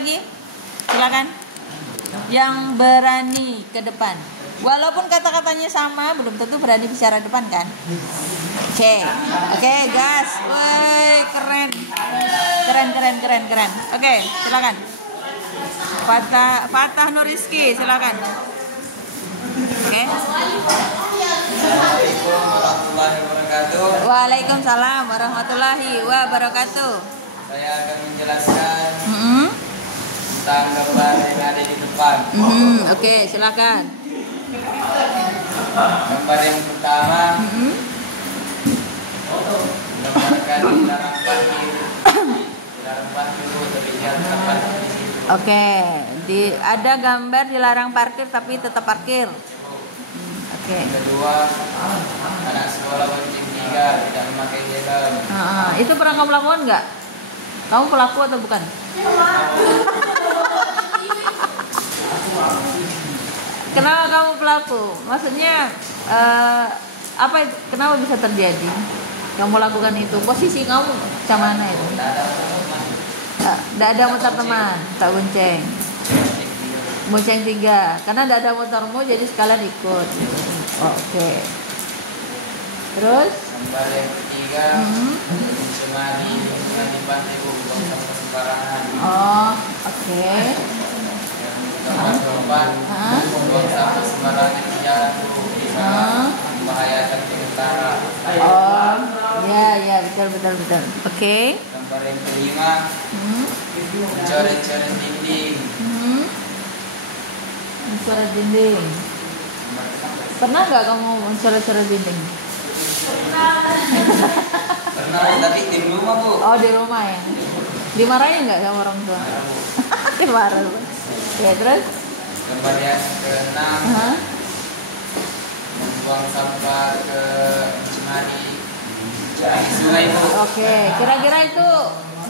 Lagi, silakan. Yang berani ke depan. Walaupun kata-katanya sama, belum tentu berani bicara depan kan? Oke, gas. Woi, keren. Keren. Oke, silakan. Fatah Nuriski, silakan. Oke. Assalamualaikum warahmatullahi wabarakatuh. Waalaikumsalam warahmatullahi wabarakatuh. Saya akan menjelaskan tentang gambar yang ada di depan. Oke, silakan. Gambar yang pertama menggambarkan dilarang parkir. Dilarang parkir tapi jangan parkir di situ. Oke, ada gambar dilarang parkir tapi tetap parkir. Oke. Yang kedua, anak sekolah wajib 3 tidak memakai helm. Itu pernah kamu lakukan nggak? Kamu pelaku atau bukan? Kenapa kamu pelaku? Maksudnya apa? Kenapa bisa terjadi? Kamu lakukan itu. Posisi kamu macam mana itu? Tidak ada motor teman, tak bonceng. Bonceng 3. Karena tidak ada motormu, jadi sekalian ikut. Oke. Terus? Gambar yang ketiga, mencemari pantai buang sampah sembarangan. Oke. Gambar keempat, buang sampah sembarangan di jalan bisa membahayakan pengendara. Ya, betul. Oke. Gambar yang kelima, mencoret-coret dinding. Mencoret dinding. Pernah nggak kamu mencoret-coret dinding? Pernah, tapi di rumah, Bu. Oh, di rumah ya. Dimarahin nggak sama orang tua? Dimarahin. Ya, terus? Gambar yang keenam, membuang sampah ke mencemari sungai, Bu. Oke, kira-kira itu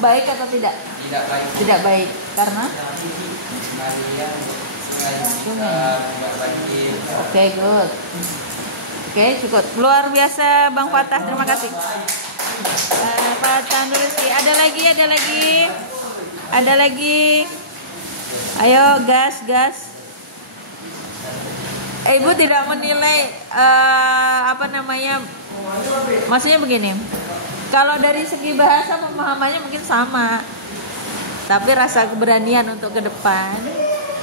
baik atau tidak? Tidak baik. Tidak baik, karena? Mencemari sungai membuat banjir. Oke, good. Oke, cukup. Luar biasa Bang Fatah, terima kasih. Fatah Nuriski, ada lagi. Ayo, gas. Ibu tidak menilai maksudnya begini. Kalau dari segi bahasa pemahamannya mungkin sama, tapi rasa keberanian untuk ke depan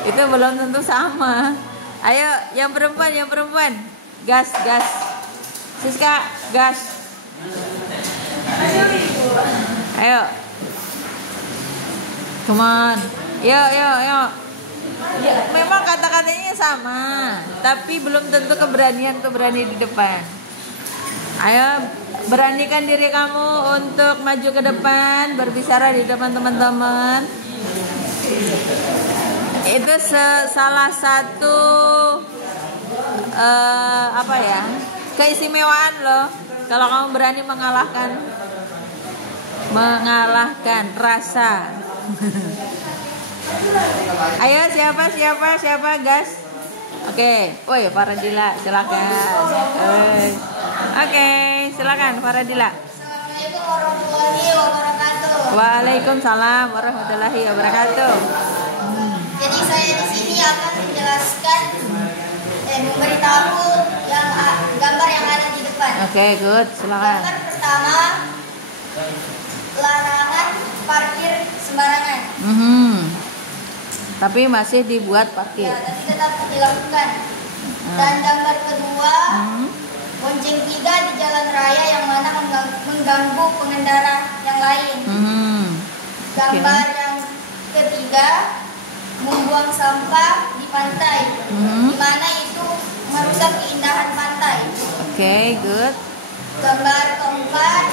itu belum tentu sama. Ayo, yang perempuan. Gas. Siska, gas. Ayo. Come on. Yo. Ya, memang kata-katanya sama, tapi belum tentu keberanian di depan. Ayo, beranikan diri kamu untuk maju ke depan, berbicara di depan teman-teman. Itu salah satu keistimewaan loh. Kalau kamu berani mengalahkan rasa. Ayo, siapa gas? Oke. Woi, Faradila, silakan. Oke, silakan Faradila. Assalamualaikum warahmatullahi wabarakatuh. Waalaikumsalam warahmatullahi wabarakatuh. Jadi saya di sini akan menjelaskan memberitahu gambar yang ada di depan. Oke, good, silakan. Gambar pertama, larangan parkir sembarangan. Tapi masih dibuat parkir. Ya, tapi tetap dilakukan. Dan gambar kedua, bonceng 3 di jalan raya yang mana mengganggu pengendara yang lain. Gambar yang ketiga, membuang sampah di pantai, di mana itu merusak keindahan pantai. Oke, good. Gambar keempat,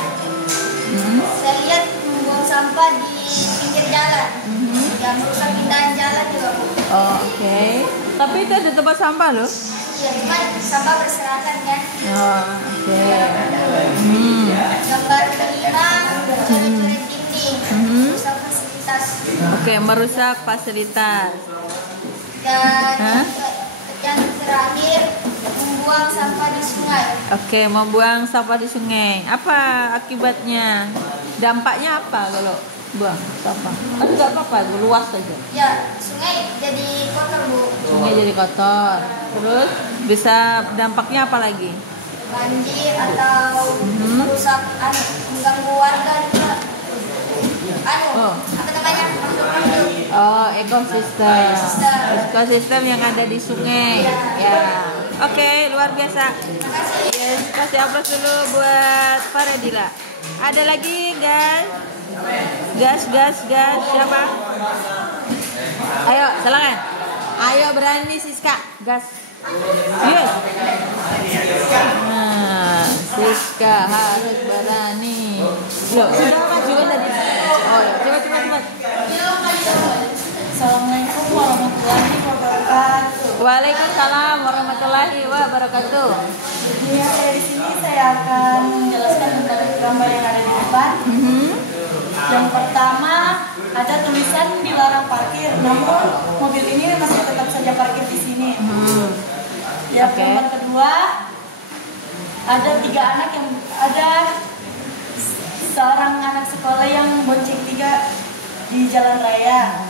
saya lihat membuang sampah di pinggir jalan, yang merusak keindahan jalan juga, Bu. Oke. Tapi itu ada tempat sampah loh. Iya, cuma sampah berserakan kan. Oke. Gambar kelima, coret-coret dinding, merusak fasilitas. Oke, merusak fasilitas. Dan yang terakhir, membuang sampah di sungai. Oke, membuang sampah di sungai. Apa akibatnya? Dampaknya apa kalau Buang sampah. Kan nggak apa-apa, luas saja. Ya, sungai jadi kotor, Bu. Sungai jadi kotor. Terus bisa dampaknya apa lagi? Banjir atau merusak, mengganggu warga juga. Oh. Apa namanya? Produk-produk. Oh, ekosistem. Ekosistem. Ekosistem yang ada di sungai. Ya. Oke, luar biasa. Terima kasih. Yes, kasih aplaus dulu buat Faradila. Ada lagi, guys? Gas. Siapa? Ayo, silakan. Ayo berani Siska. Gas. Yes. Nah, Siska harus berani. Loh, sudah majuan tadi. Oh, ya. Coba. Assalamualaikum warahmatullahi wabarakatuh. Waalaikumsalam warahmatullahi wabarakatuh. Ya, dari sini saya akan menjelaskan tentang gambar yang ada di depan. Yang pertama, ada tulisan dilarang parkir, namun mobil ini masih tetap saja parkir di sini. Yang Oke. gambar kedua, ada 3 anak yang ada seorang anak sekolah yang bonceng 3 di jalan raya.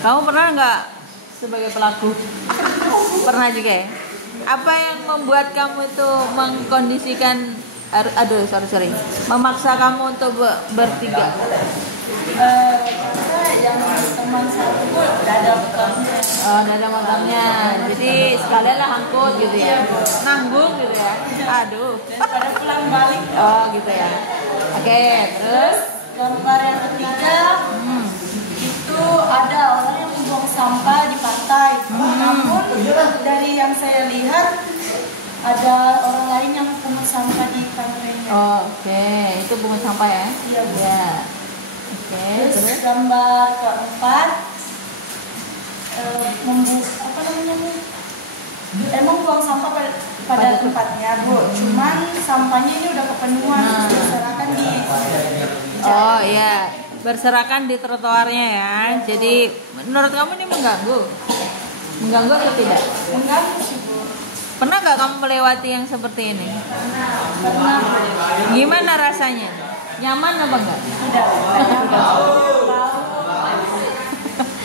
Kamu pernah nggak sebagai pelaku? Pernah juga ya? Apa yang membuat kamu itu mengkondisikan, sorry, memaksa kamu untuk bertiga? Yang teman satu udah ada motornya. Oh, udah ada motornya. Jadi sekalian lah angkut gitu ya? Nanggung gitu ya? Aduh. Daripada pulang balik. Oh gitu ya. Oke, terus? Gambar yang ketiga, itu ada orang yang membuang sampah di pantai. Namun dari yang saya lihat ada orang lain yang pungut sampah di pantainya. Oh, oke. Itu pungut sampah ya? Iya, Bu. Ya. Oke, Terus terus? gambar keempat, apa namanya nih? Emang buang sampah pada tempatnya, Bu. Cuman sampahnya ini udah kepenuhan, terus berserakan di Oh iya, berserakan di trotoarnya ya. Jadi menurut kamu ini mengganggu? Mengganggu atau tidak? mengganggu sih, Bu. Pernah nggak kamu melewati yang seperti ini? Karena Gimana rasanya? Nyaman apa enggak?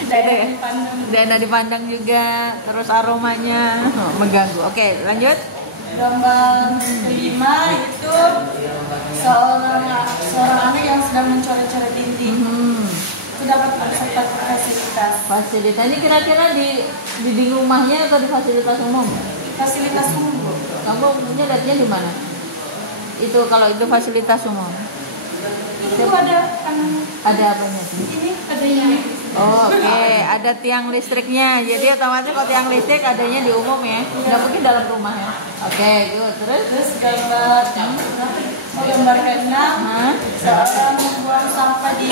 tidak daerah dipandang. Daerah dipandang juga, terus aromanya mengganggu. Oke, lanjut. Gambar kelima itu seorang anak yang sedang mencoret-coret dinding. Itu dapat fasilitas. Fasilitas ini kira-kira di rumahnya atau di fasilitas umum? Fasilitas umum. Kamu punya lihatnya di mana? Itu kalau itu fasilitas umum. Itu ada Ada apanya? ini ada ini. Oh, oke, ada tiang listriknya. Jadi otomatis kalau tiang listrik adanya di umum ya. Nggak mungkin dalam rumah ya. Oke, good. Terus? Terus gambar gambar keenam, Hah? seorang membuang sampah di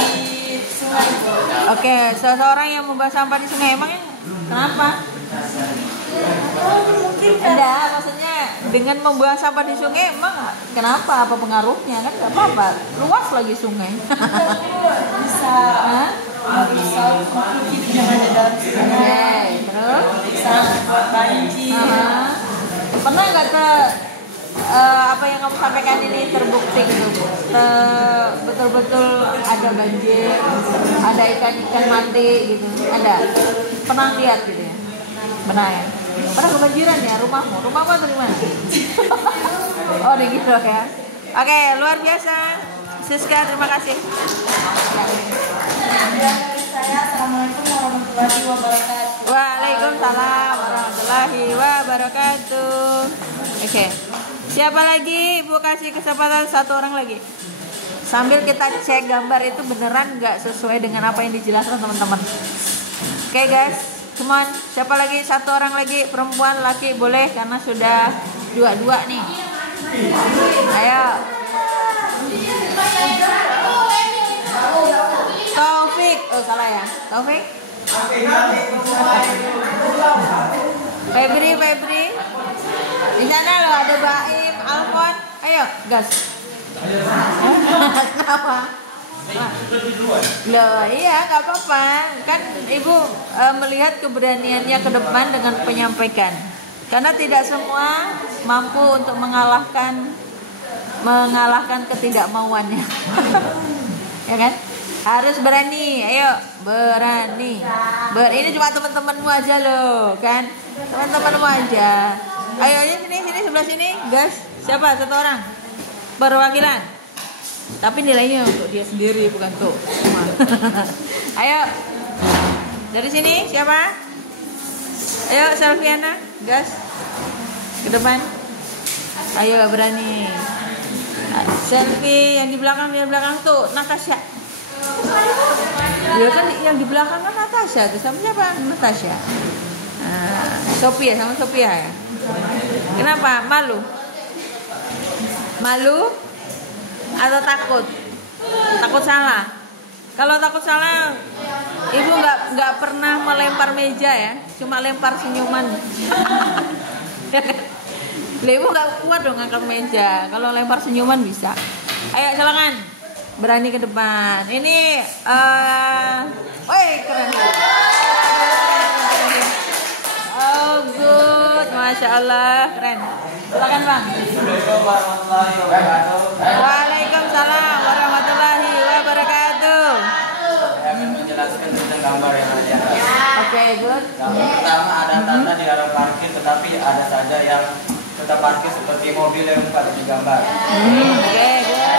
sungai. Oke, seseorang yang membuang sampah di sungai. Emangnya kenapa? Mungkin Enggak, maksudnya dengan membuang sampah di sungai emang kenapa? Apa pengaruhnya? Kan nggak apa-apa. Luas lagi sungai. bisa Hah? bisa mungkin yang ada dalam sungai. Oke, terus? Bisa buat banjir. Aha. Pernah nggak apa yang kamu sampaikan ini terbukti gitu? Betul-betul ada banjir, ada ikan-ikan mati gitu, ada? Pernah lihat gitu ya? Pernah ya? Pernah kebanjiran ya rumahmu? Rumahmu atau di mana? Oh di gitu ya? Oke, luar biasa. Siska, terima kasih. Dari saya, assalamualaikum warahmatullahi wabarakatuh. Waalaikumsalam warahmatullahi wabarakatuh. Oke, siapa lagi? Ibu kasih kesempatan satu orang lagi. Sambil kita cek gambar itu beneran nggak sesuai dengan apa yang dijelaskan teman-teman. Oke guys, cuman siapa lagi? Satu orang lagi, perempuan, laki boleh karena sudah dua-dua nih. Ayo. Taufik, oh salah ya, Taufik. Febri, di sana loh ada Baim, Alfon, ayo gas. Kenapa? Loh iya nggak apa-apa, kan ibu melihat keberaniannya ke depan dengan penyampaikan. Karena tidak semua mampu untuk mengalahkan ketidakmauannya. Ya kan? Harus berani. Ayo, berani. Ini cuma teman-temanmu aja loh, kan? Teman-temanmu aja. Ayo, sini sebelah sini, gas. Siapa? Satu orang. Perwakilan. Tapi nilainya untuk dia sendiri, bukan untuk semua. Ayo. Dari sini siapa? Ayo, Selviana, gas. Ke depan. Ayo, berani. Selfie yang di belakang tuh Natasha. Ya kan yang di belakang kan Natasha tuh, sama siapa? Natasha. Sophia sama Sophia ya. Kenapa? Malu? Malu atau takut? Takut salah. Kalau takut salah, ibu nggak pernah melempar meja ya, cuma lempar senyuman. Ibu nggak kuat dong ngangkat meja. Kalau lempar senyuman bisa. Ayo silakan, berani ke depan. Ini, woi keren. Oh good, masya Allah keren. Silakan bang. Waalaikumsalam warahmatullahi wabarakatuh. Saya akan menjelaskan tentang gambar yang ada. Oke, good. Gambar pertama ada tanda dilarang parkir, tetapi ada saja yang tetap parkir seperti mobil yang pada digambar. Oke, good.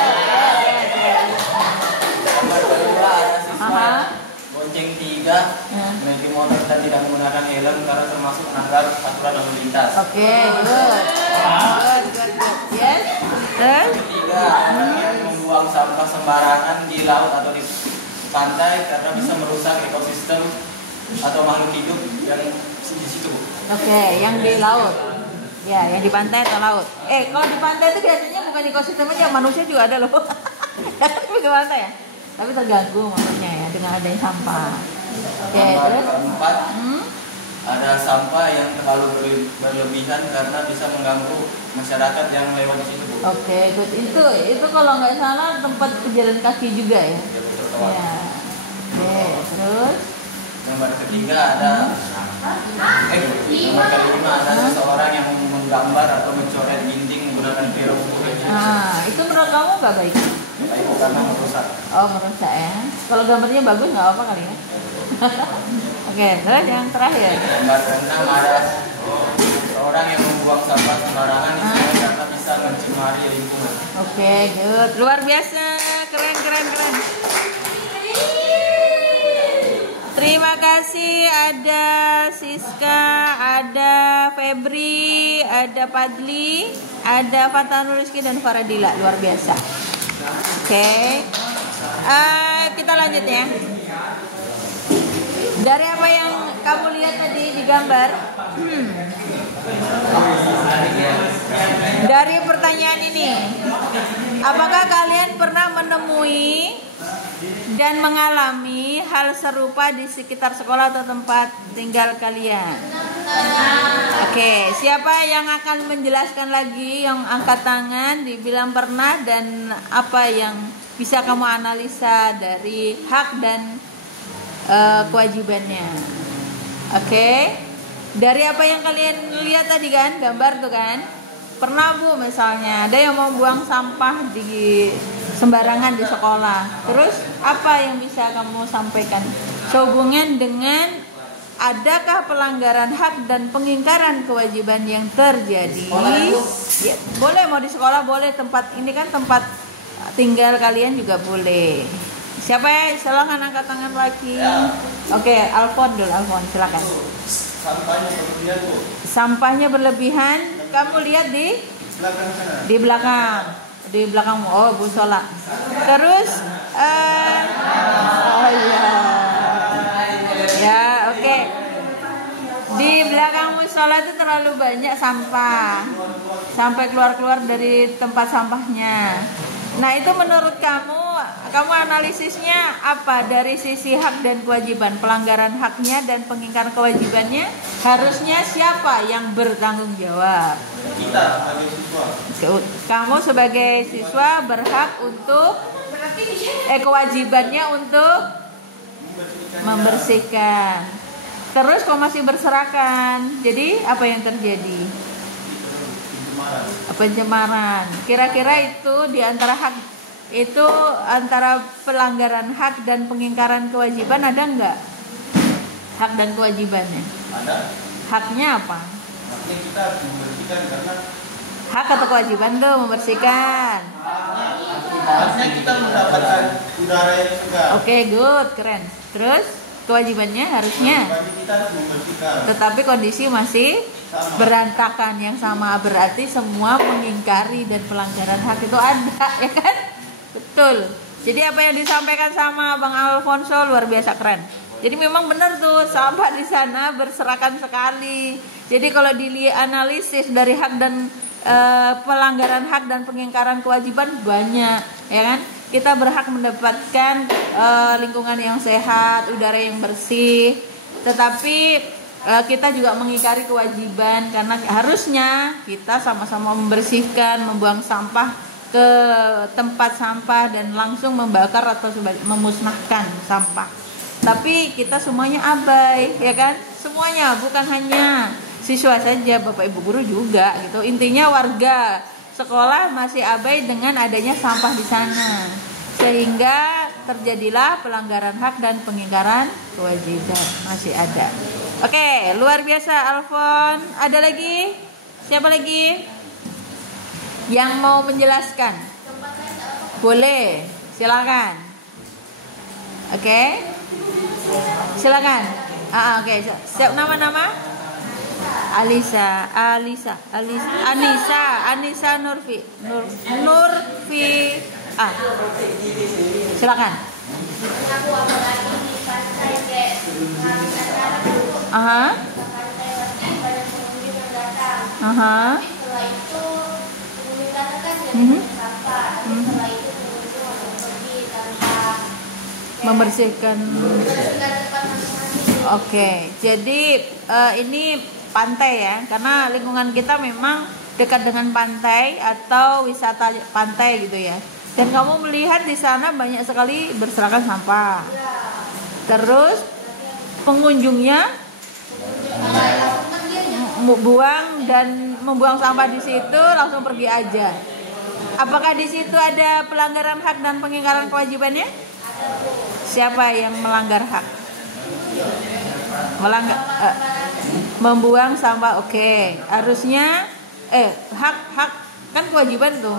Gambar kedua ada siswa Aha. bonceng 3 menaiki motor dan tidak menggunakan helm karena termasuk melanggar aturan lalu lintas. Oke, good. Yes. Terus? Ketiga, yang membuang sampah sembarangan di laut atau di pantai karena bisa merusak ekosistem atau makhluk hidup yang di situ. Oke, yang di laut. Ya, yang di pantai atau laut. Kalau di pantai itu biasanya bukan ekosistem aja, manusia juga ada loh. Tapi gimana ya? Tapi terganggu maksudnya ya dengan adanya sampah. Oke, Gambar terus? keempat, ada sampah yang terlalu berlebihan karena bisa mengganggu masyarakat yang lewat di situ, Bu. Oke, good. Itu kalau nggak salah tempat pejalan kaki juga ya. Ya, betul, kawan. Ya. Oke, terus? Gambar ketiga ada gambar kelima ada seseorang yang menggambar atau mencoret dinding menggunakan film. Itu menurut kamu nggak baik? Itu karena merusak. Oh, merusak ya. Kalau gambarnya bagus nggak apa kali ya. Oke, terus yang terakhir. Gambar keenam ada seorang yang membuang sampah sembarangan karena bisa mencemari lingkungan. Oke, good. Luar biasa. Keren. Terima kasih, ada Siska, ada Febri, ada Padli, ada Fatanul Rizky dan Faradila. Luar biasa. Oke. Kita lanjut ya. Dari apa yang kamu lihat tadi di gambar? Dari pertanyaan ini, apakah kalian pernah menemui dan mengalami hal serupa di sekitar sekolah atau tempat tinggal kalian? Oke, siapa yang akan menjelaskan lagi, yang angkat tangan, dibilang pernah, dan apa yang bisa kamu analisa dari hak dan kewajibannya? Oke, dari apa yang kalian lihat tadi kan, gambar tuh kan, pernah Bu misalnya ada yang mau buang sampah di sembarangan di sekolah. Terus apa yang bisa kamu sampaikan sehubungan dengan adakah pelanggaran hak dan pengingkaran kewajiban yang terjadi? Ya, boleh, mau di sekolah boleh, tempat ini kan tempat tinggal kalian juga boleh. Siapa ya? Silakan angkat tangan lagi. Oke, Alfon dulu, Alfon silakan. Sampahnya berlebihan, Bu. Sampahnya berlebihan, kamu lihat di Belakang sana. di belakang, di belakangmu. Oh, Bu Sola. Terus oh iya. Ya, oke. Di belakang musola itu terlalu banyak sampah. Sampai keluar-keluar dari tempat sampahnya. Nah, itu menurut kamu analisisnya apa dari sisi hak dan kewajiban, pelanggaran haknya dan pengingkaran kewajibannya, harusnya siapa yang bertanggung jawab? Kita sebagai siswa. Kamu sebagai siswa berhak untuk kewajibannya untuk membersihkan. Terus kok masih berserakan, jadi apa yang terjadi? Pencemaran. Kira-kira itu di antara hak itu antara pelanggaran hak dan pengingkaran kewajiban ada nggak? Hak dan kewajibannya. Ada. Haknya apa? Makanya kita harus membersihkan karena Hak atau kewajiban tuh membersihkan. harusnya kita mendapatkan udara yang segar. Oke, good, keren. Terus kewajibannya harusnya, Tapi kita harus membersihkan. tetapi kondisi masih Sama. berantakan yang sama, berarti semua mengingkari dan pelanggaran hak itu ada, ya kan? Betul. Jadi apa yang disampaikan sama Bang Alfonso luar biasa keren. Jadi memang benar tuh sahabat di sana berserakan sekali. Jadi kalau analisis dari hak dan pelanggaran hak dan pengingkaran kewajiban banyak, ya kan? Kita berhak mendapatkan lingkungan yang sehat, udara yang bersih, tetapi kita juga mengingkari kewajiban karena harusnya kita sama-sama membersihkan, membuang sampah ke tempat sampah dan langsung membakar atau memusnahkan sampah. Tapi kita semuanya abai, ya kan? Semuanya, bukan hanya siswa saja, Bapak Ibu guru juga gitu. Intinya warga sekolah masih abai dengan adanya sampah di sana. Sehingga terjadilah pelanggaran hak dan pengingkaran kewajiban masih ada. Oke, luar biasa Alfon. Ada lagi? Siapa lagi yang mau menjelaskan? Boleh, silakan. Oke, silakan. Oke. Siap nama-nama? Anissa Nurfi. Silakan. Membersihkan. Oke, jadi ini pantai ya, karena lingkungan kita memang dekat dengan pantai atau wisata pantai gitu ya. Dan kamu melihat di sana banyak sekali berserakan sampah. Terus pengunjungnya buang dan membuang sampah di situ langsung pergi aja. Apakah di situ ada pelanggaran hak dan pengingkaran kewajibannya? Siapa yang melanggar hak? Membuang sampah, oke. Harusnya hak kan kewajiban tuh.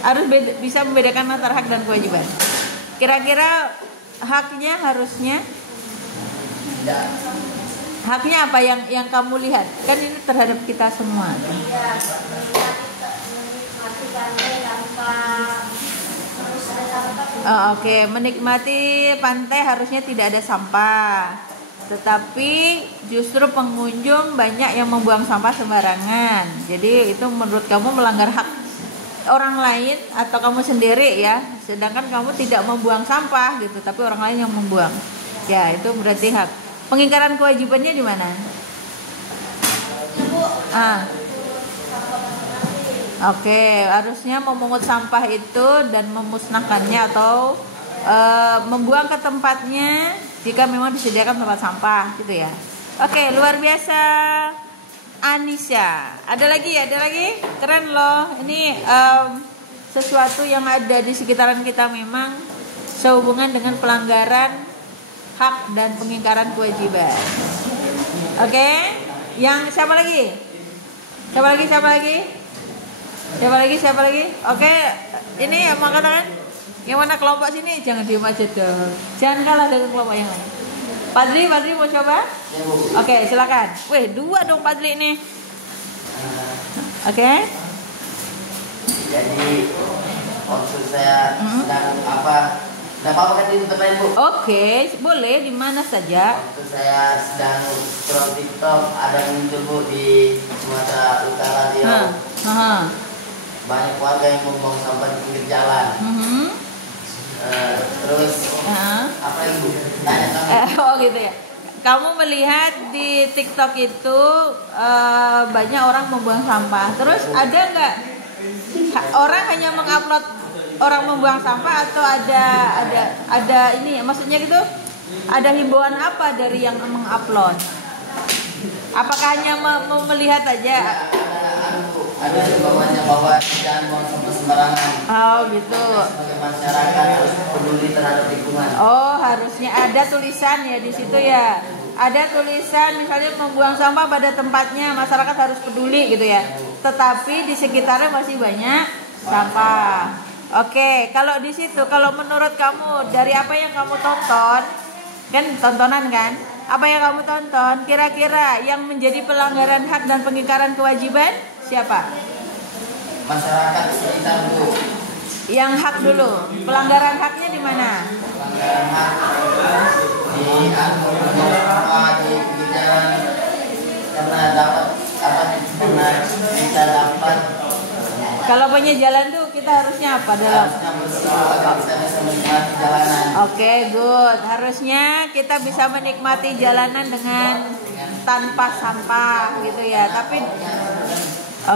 Harus bisa membedakan antara hak dan kewajiban. Kira-kira haknya haknya apa yang kamu lihat? Kan ini terhadap kita semua. Oke, menikmati pantai harusnya tidak ada sampah. Tetapi justru pengunjung banyak yang membuang sampah sembarangan. Jadi itu menurut kamu melanggar hak orang lain atau kamu sendiri ya. Sedangkan kamu tidak membuang sampah gitu, tapi orang lain yang membuang. Ya, itu berarti hak. Pengingkaran kewajibannya di mana? Oke, harusnya memungut sampah itu dan memusnahkannya atau membuang ke tempatnya jika memang disediakan tempat sampah gitu ya. Oke, luar biasa Anissa. Ada lagi? Keren loh. Ini sesuatu yang ada di sekitaran kita memang sehubungan dengan pelanggaran hak dan pengingkaran kewajiban. Oke, yang siapa lagi? Siapa lagi? Oke, ini yang mau katakan. Yang mana kelompok sini? Jangan diem aja dong. Jangan kalah dengan kelompok yang lain. Padri mau coba? Oke, silakan. Weh, 2 dong Padri nih. Oke. Jadi maksud saya sedang apa? Tidak apa-apa kan di tempat lain, Bu? Oke, boleh di mana saja. Waktu saya sedang scroll TikTok, ada muncul, Bu, di Sumatera Utara Riau. Banyak warga yang membuang sampah di pinggir jalan. Terus apa yang Bu? Tanya kamu. Gitu ya. Kamu melihat di TikTok itu banyak orang membuang sampah. Terus ada nggak orang hanya mengupload orang membuang sampah atau ada ini? Maksudnya gitu? Ada himbauan apa dari yang mengupload? Apakah hanya mau melihat aja? Ada himbauannya bahwa jangan buang sampah sembarangan. sembarangan. Oh gitu. Sebagai masyarakat harus peduli terhadap lingkungan. Oh, harusnya ada tulisan ya di situ ya. Ada tulisan misalnya membuang sampah pada tempatnya, masyarakat harus peduli gitu ya. Tetapi di sekitarnya masih banyak sampah. Oke, kalau di situ, kalau menurut kamu dari apa yang kamu tonton, kan tontonan kan? Apa yang kamu tonton? Kira-kira yang menjadi pelanggaran hak dan pengingkaran kewajiban siapa? Masyarakat sekitar Bu. Yang hak dulu. Pelanggaran haknya di mana? Pelanggaran hak di di pinggir jalan karena dapat bisa dapat. Kalau punya jalan tuh kita harusnya apa dalam? Harusnya bersih agar kita bisa menikmati jalanan. Oke, good. Harusnya kita bisa menikmati jalanan dengan tanpa sampah gitu ya. Tapi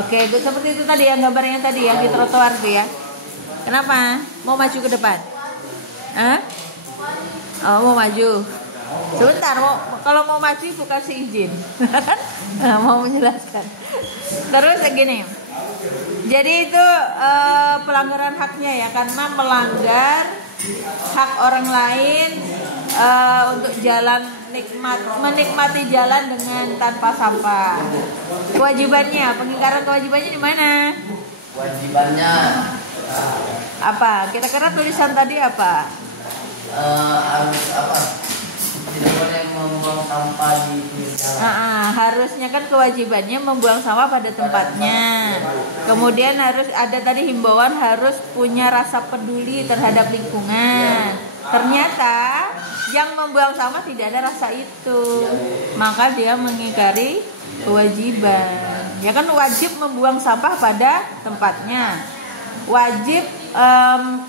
oke, good. Seperti itu tadi yang gambarnya tadi yang di trotoar tuh ya. Kenapa? Mau maju ke depan? Hah? Oh, mau maju. Sebentar, kalau mau maju bukan seizin. Mau menjelaskan. Terus gini. Jadi itu pelanggaran haknya ya, karena melanggar hak orang lain untuk jalan menikmati jalan dengan tanpa sampah. Kewajibannya, pengingkaran kewajibannya di mana? Kewajibannya Apa? Kira-kira tulisan tadi apa? harus apa? Tidak boleh membuang sampah di pinggir jalan. Harusnya kan kewajibannya membuang sampah pada tempatnya. Kemudian harus ada tadi himbauan harus punya rasa peduli terhadap lingkungan. Ternyata yang membuang sampah tidak ada rasa itu, maka dia mengingkari kewajiban. Ya kan wajib membuang sampah pada tempatnya. Wajib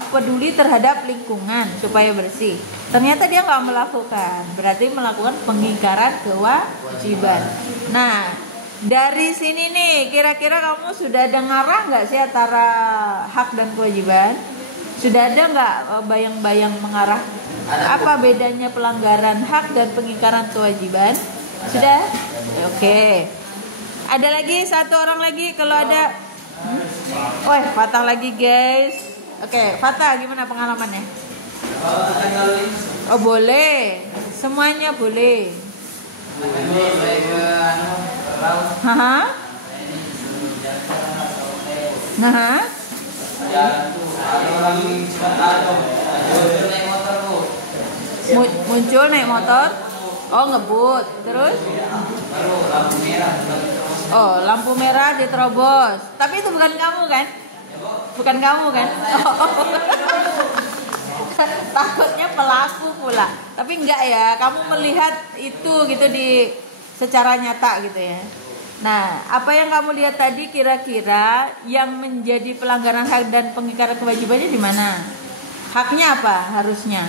peduli terhadap lingkungan supaya bersih. Ternyata dia nggak melakukan, berarti melakukan pengingkaran kewajiban. Nah, dari sini nih, kira-kira kamu sudah ada ngarah nggak sih antara hak dan kewajiban? Sudah ada nggak bayang-bayang mengarah? Apa bedanya pelanggaran hak dan pengingkaran kewajiban? Sudah? Oke. Ada lagi satu orang lagi kalau ada. Woi, Fatah lagi guys. Oke, Fatah gimana pengalamannya? Oh boleh, semuanya boleh. Haha. Nah. Muncul naik motor. Oh ngebut. Terus? Oh lampu merah diterobos. Tapi itu bukan kamu kan? Bukan kamu kan? Oh. Takutnya pelaku pula. Tapi enggak ya, kamu melihat itu gitu di secara nyata gitu ya. Nah, apa yang kamu lihat tadi kira-kira yang menjadi pelanggaran hak dan pengingkaran kewajibannya di mana? Haknya apa harusnya?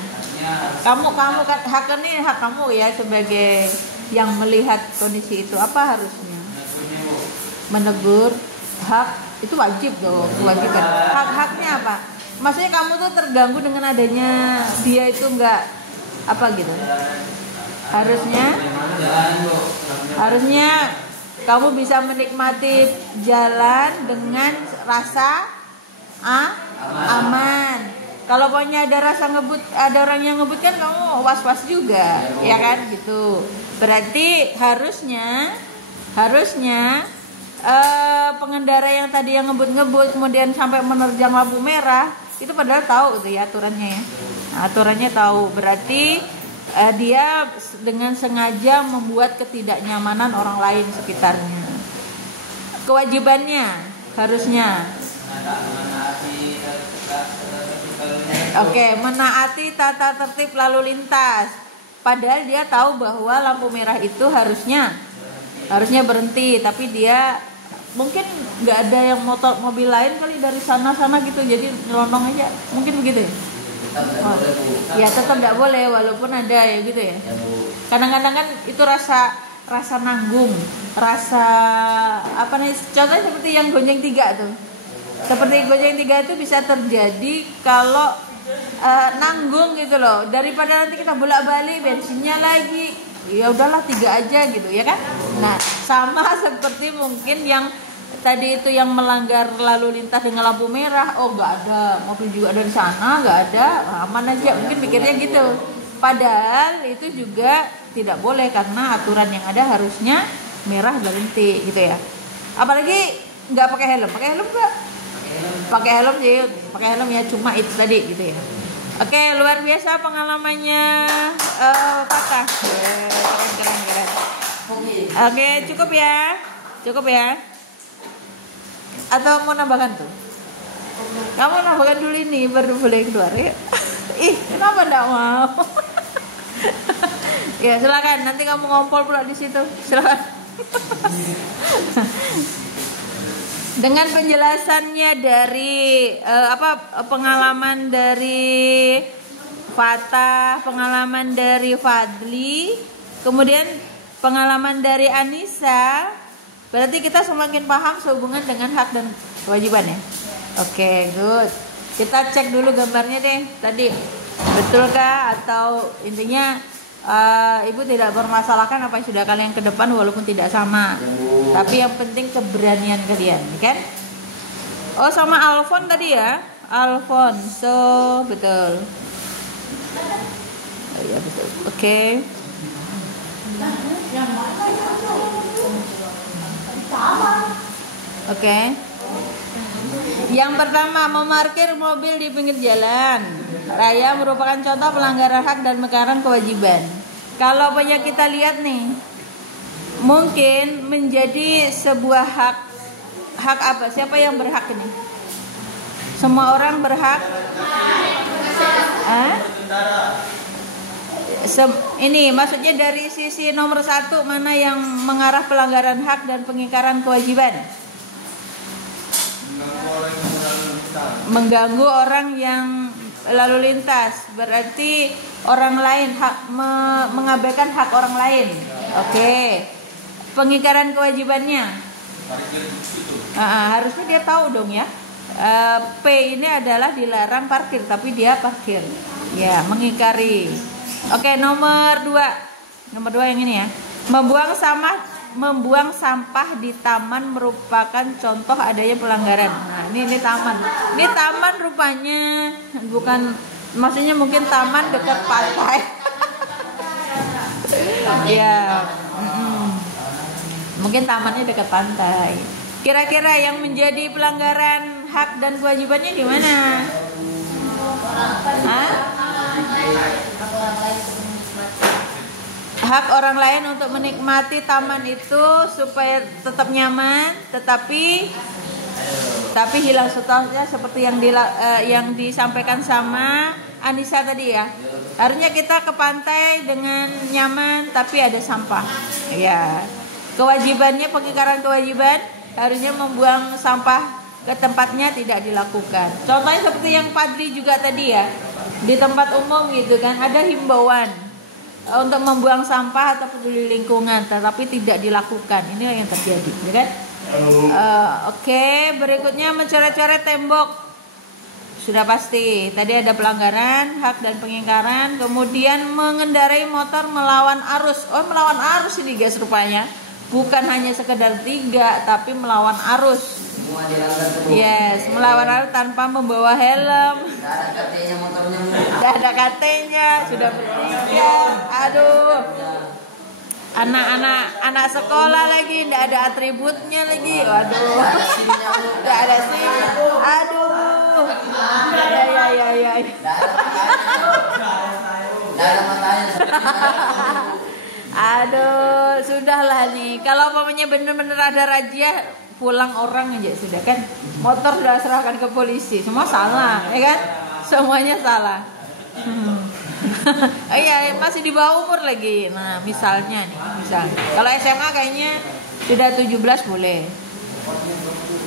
Kamu kan hak ini hak kamu ya sebagai yang melihat kondisi itu, apa harusnya? Menegur, hak itu wajib dong, kewajiban. Haknya apa? Maksudnya kamu tuh terganggu dengan adanya dia itu enggak apa gitu. Harusnya kamu bisa menikmati jalan dengan rasa aman. Kalau pokoknya ada rasa ngebut, ada orang yang ngebut kan kamu was-was juga, ya kan gitu. Berarti harusnya pengendara yang tadi yang ngebut kemudian sampai menerjang lampu merah itu padahal tahu gitu ya aturannya ya. Nah, aturannya tahu, berarti dia dengan sengaja membuat ketidaknyamanan orang lain sekitarnya. Kewajibannya harusnya menaati tata tertib lalu lintas. Padahal dia tahu bahwa lampu merah itu harusnya berhenti, tapi dia mungkin nggak ada yang mobil lain kali dari sana gitu, jadi nyelonong aja, mungkin begitu ya. Ya tetap nggak boleh walaupun ada ya gitu ya. Kadang-kadang kan itu rasa nanggung, rasa apa nih? Contohnya seperti yang Gonjeng 3 tuh. Seperti Gonjeng 3 itu bisa terjadi kalau nanggung gitu loh. Daripada nanti kita bolak-balik bensinnya lagi, ya udahlah 3 aja gitu ya kan. Nah sama seperti mungkin yang tadi itu yang melanggar lalu lintas dengan lampu merah, oh nggak ada, mobil juga ada di sana, nggak ada, aman aja, mungkin mikirnya gitu. Padahal itu juga tidak boleh karena aturan yang ada harusnya merah berhenti gitu ya. Apalagi nggak pakai helm nggak? Pakai helm sih, pakai helm ya, cuma itu tadi gitu ya. Oke, luar biasa pengalamannya Fatah. Keren. Oke, cukup ya. Atau mau nambahkan tuh? Kamu nambahkan dulu ini baru boleh keluar ya. Ih, kenapa enggak mau? Ya, silakan. Nanti kamu ngompol pula di situ. Silakan. Dengan penjelasannya dari pengalaman dari Fatah, pengalaman dari Fadli, kemudian pengalaman dari Anissa, berarti kita semakin paham sehubungan dengan hak dan kewajiban ya. Oke, good. Kita cek dulu gambarnya deh tadi, betulkah atau intinya ibu tidak bermasalahkan apa yang sudah kalian ke depan walaupun tidak sama, tapi yang penting keberanian kalian, kan? Oh, sama Alfon tadi ya, Alfonso, betul. Oh iya betul. Oke. Oke. Yang pertama, memarkir mobil di pinggir jalan raya merupakan contoh pelanggaran hak dan pelanggaran kewajiban. Kalau banyak kita lihat nih, mungkin menjadi sebuah hak apa? Siapa yang berhak ini? Semua orang berhak. Ini maksudnya dari sisi nomor 1 mana yang mengarah pelanggaran hak dan pengingkaran kewajiban? Mengganggu orang yang lalu lintas, berarti orang lain mengabaikan hak orang lain. Oke. Pengingkaran kewajibannya harusnya dia tahu dong ya. P ini adalah dilarang parkir tapi dia parkir. Ya, mengingkari. Oke, nomor 2 yang ini ya. Membuang sampah di taman merupakan contoh adanya pelanggaran. Nah, ini taman. Ini taman rupanya bukan, maksudnya mungkin taman dekat pantai. Ya. Mungkin tamannya dekat pantai. Kira-kira yang menjadi pelanggaran hak dan kewajibannya di mana? Hak orang lain untuk menikmati taman itu supaya tetap nyaman, tetapi hilang statusnya seperti yang disampaikan sama Anissa tadi ya. Harusnya kita ke pantai dengan nyaman tapi ada sampah. Ya. Kewajibannya, pengingkaran kewajiban harusnya membuang sampah ke tempatnya tidak dilakukan. Contohnya seperti yang Padri juga tadi ya. Di tempat umum gitu kan ada himbauan untuk membuang sampah atau peduli lingkungan, tetapi tidak dilakukan. Ini yang terjadi, ya kan? Oke, berikutnya mencoret-coret tembok. Sudah pasti. Tadi ada pelanggaran hak dan pengingkaran. Kemudian mengendarai motor melawan arus. Oh, melawan arus ini guys rupanya. Bukan hanya sekedar 3, tapi melawan arus. Yes, melawan arus tanpa membawa helm. Tidak ada KT-nya, sudah bertiga. Aduh. Anak sekolah lagi, tidak ada atributnya lagi. Waduh. Tidak ada sih. Aduh. Ya. Aduh, sudahlah nih. Kalau umpamanya benar-benar ada razia, pulang orang aja sudah kan. Motor sudah serahkan ke polisi, semua salah, ya kan? Semuanya salah. Iya, masih di bawah umur lagi. Nah, misalnya nih, kalau SMA kayaknya sudah 17 boleh.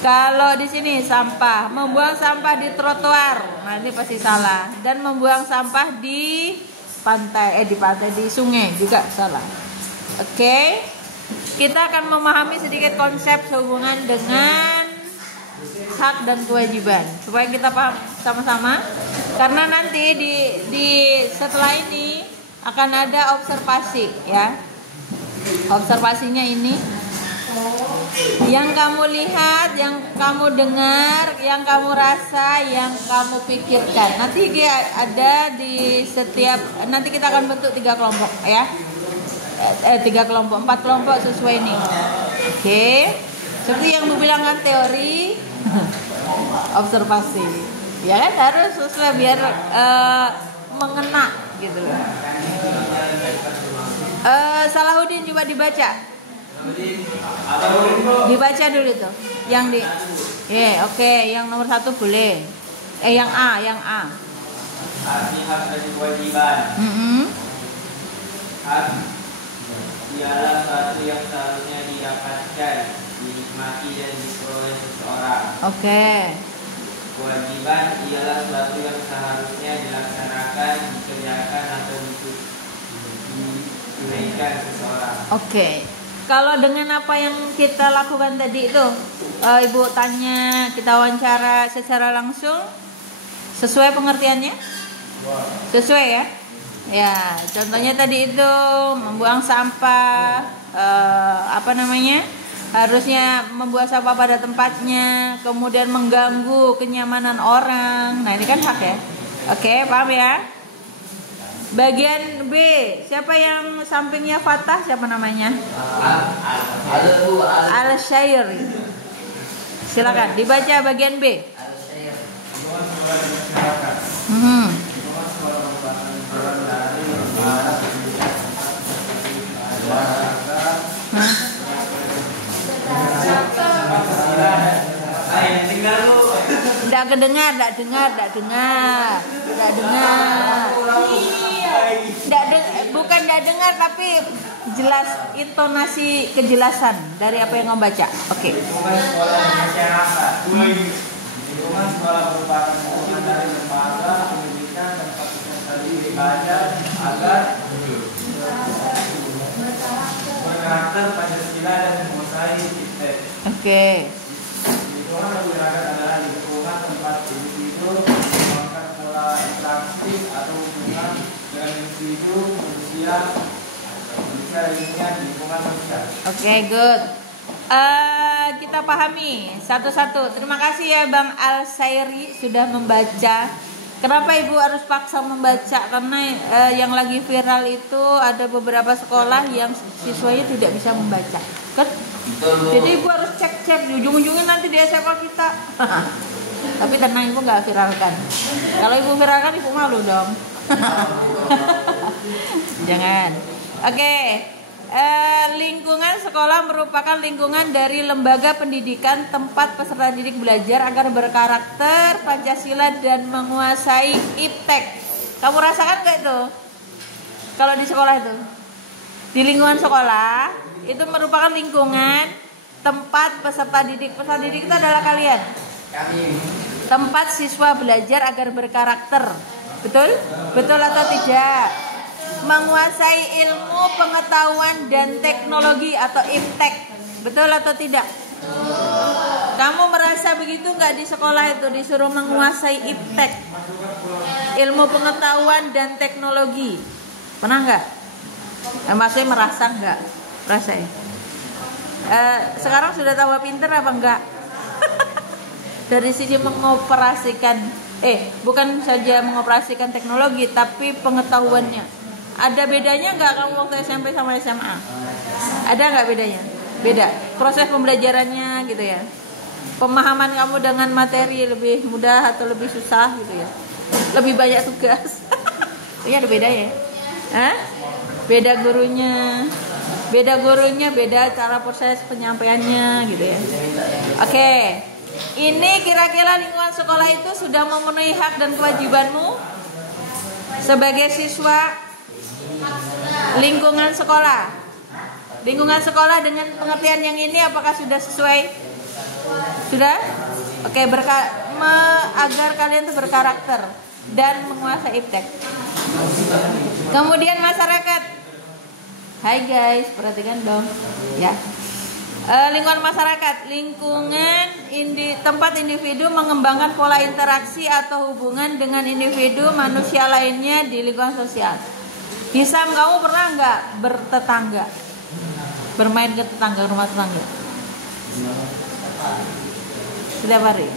Kalau di sini sampah, membuang sampah di trotoar, nah ini pasti salah. Dan membuang sampah di pantai, di sungai juga salah. Oke. Kita akan memahami sedikit konsep sehubungan dengan hak dan kewajiban supaya kita paham sama-sama. Karena nanti di setelah ini akan ada observasi ya. Observasinya ini Yang kamu lihat, yang kamu dengar, yang kamu rasa, yang kamu pikirkan. Nanti ada di setiap, nanti kita akan bentuk 3 kelompok ya. 3 kelompok, 4 kelompok sesuai nih. Oke. Seperti yang Bu bilang kan, teori, observasi. Ya kan harus sesuai biar mengena gitu loh. Salahuddin coba dibaca. Dibaca dulu tuh. Yang di oke, yang nomor 1 boleh. Yang A. Arti hak dan kewajiban. Hak ialah sesuatu yang seharusnya didapatkan, dinikmati dan diperoleh seseorang. Oke. Kewajiban ialah sesuatu yang seharusnya dilaksanakan, dikerjakan atau ditunaikan seseorang. Oke. Kalau dengan apa yang kita lakukan tadi itu, Ibu tanya, kita wawancara secara langsung, sesuai pengertiannya? Sesuai ya? Ya, contohnya tadi itu membuang sampah, harusnya membuang sampah pada tempatnya, kemudian mengganggu kenyamanan orang. Nah ini kan hak ya. Oke, paham ya? Bagian B, siapa yang sampingnya Fatah, siapa namanya? Al-Syair. Silakan dibaca bagian B. Tidak kedengar, bukan tidak dengar tapi jelas, intonasi kejelasan dari apa yang kamu baca. Oke. Lingkungan sekolah merupakan lingkungan dari lembaga pendidikan dan fasilitas belajar agar berkarakter Pancasila dan menguasai iptek. Oke. Lingkungan masyarakat adalah lingkungan tempat individu mengembangkan pola interaksi atau hubungan dengan individu, manusia lingkungan sosial. Oke, good. Kita pahami satu-satu. Terima kasih ya Bang Al-Syairi sudah membaca. Kenapa Ibu harus paksa membaca? Karena yang lagi viral itu ada beberapa sekolah yang siswanya tidak bisa membaca. Kan? Jadi Ibu harus cek-cek. Ujung-ujungnya nanti di SMA kita. Tapi tenang, Ibu nggak viralkan. Kalau Ibu viralkan, Ibu malu dong. Jangan. Oke. Lingkungan sekolah merupakan lingkungan dari lembaga pendidikan tempat peserta didik belajar agar berkarakter Pancasila dan menguasai iptek. Kamu rasakan gak itu? Kalau di sekolah itu, di lingkungan sekolah itu merupakan lingkungan tempat peserta didik. Peserta didik itu adalah kalian. Tempat siswa belajar agar berkarakter. Betul? Betul atau tidak? Menguasai ilmu, pengetahuan dan teknologi atau iptek. Betul atau tidak? Kamu merasa begitu nggak di sekolah itu disuruh menguasai iptek, ilmu pengetahuan dan teknologi? Pernah nggak? Maksudnya merasa nggak? Merasa ya? Sekarang sudah tambah pinter apa enggak? Dari sisi mengoperasikan, bukan saja mengoperasikan teknologi, tapi pengetahuannya. Ada bedanya nggak kamu waktu SMP sama SMA? Ada nggak bedanya? Beda. Proses pembelajarannya gitu ya. Pemahaman kamu dengan materi lebih mudah atau lebih susah gitu ya. Lebih banyak tugas. Ini ada bedanya. Beda gurunya, beda cara proses penyampaiannya gitu ya. Oke. Ini kira-kira lingkungan sekolah itu sudah memenuhi hak dan kewajibanmu sebagai siswa. Lingkungan sekolah dengan pengertian yang ini apakah sudah sesuai? Sudah? Oke, agar kalian itu berkarakter dan menguasai iptek. Kemudian masyarakat. Hai guys, perhatikan dong ya. Lingkungan masyarakat, lingkungan tempat individu mengembangkan pola interaksi atau hubungan dengan individu manusia lainnya di lingkungan sosial. Hisam, kamu pernah nggak bertetangga? Bermain ke tetangga, rumah tetangga. Setiap hari?